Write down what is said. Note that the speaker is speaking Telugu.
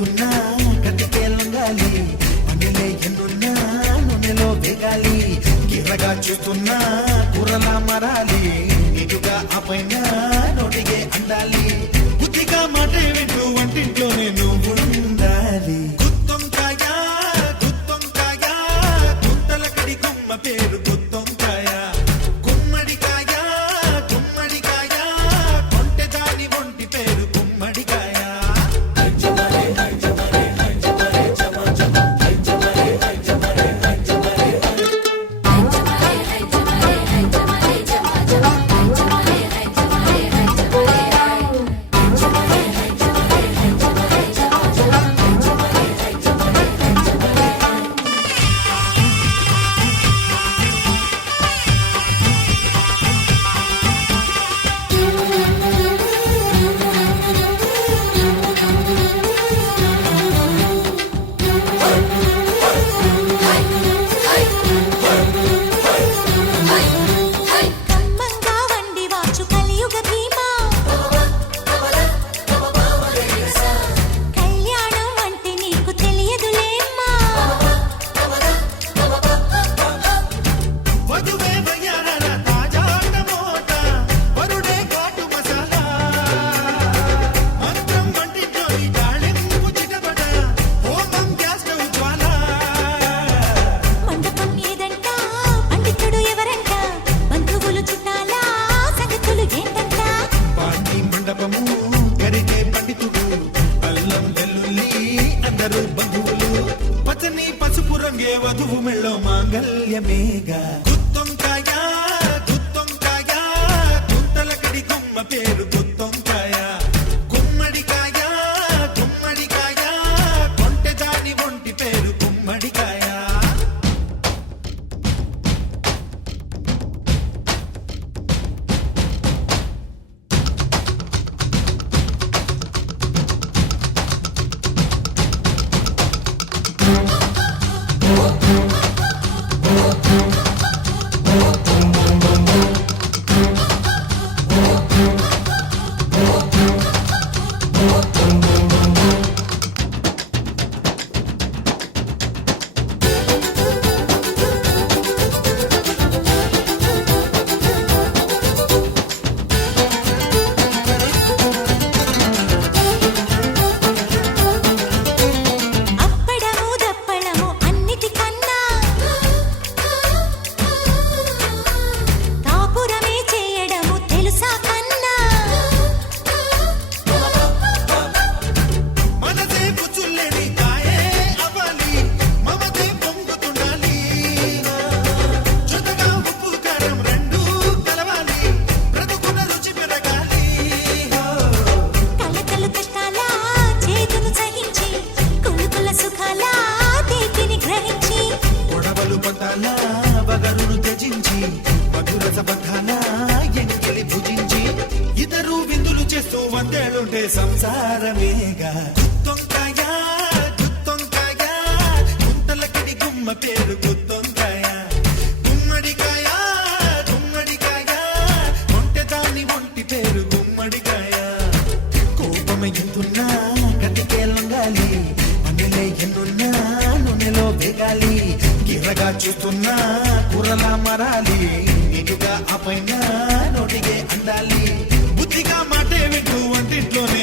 ఎంతున్నా కటికే లొంగాలి పనిలే ఎన్నున్నా నూనెలో వేగాలి గిర్రగా చూస్తున్నా కూరలా మరాలి నీటుగా ఆ పైన నోటిగే అందాలి బుద్ధిగా మాటే వింటూ వంటింట్లోనే నువ్వు ఉండాలి గుత్తొంకాయ గుత్తొంకాయ గుత్తల కడి గుమ్మ పేరు గుత్తొంకాయ గుమ్మడికాయ గుమ్మడికాయ కొంటె దాని ఒంటి పేరు గుమ్మడికాయ పచ్చని పసుపు రంగే వధువు మెళ్ళో మాంగళ్యమేగా గుత్తొంకాయ గుత్తొంకాయ గుత్తల కడి గుమ్మ పేరు గుత్తొంకాయ గుమ్మడికాయ గుమ్మడికాయ కొంటె దాని ఒంటి పేరు గుమ్మడికాయ బగరును త్యజించి మధురస బంధాన ఎంకిలి భుజించి ఇద్దరు విందులు చేస్తూ వందేళ్ళుంటే సంసారమేగా గుత్తొంకాయ గుత్తొంకాయ గుంతల కడి గుమ్మ పేరు గుత్తొంకాయ గుమ్మడికాయ గుమ్మడికాయ కొంటె దాని ఒంటి పేరు గుమ్మడికాయ కోపమ ఎంతున్నా కటికే లొంగాలి పనిలే ఎన్నున్నా నూనెలో వేగాలి గిర్రగా చూస్తున్నా కూరలా మరాలి నీటుగా ఆ పైన నోటిగే అందాలి బుద్ధిగా మాటే వింటూ వంటింట్లోనే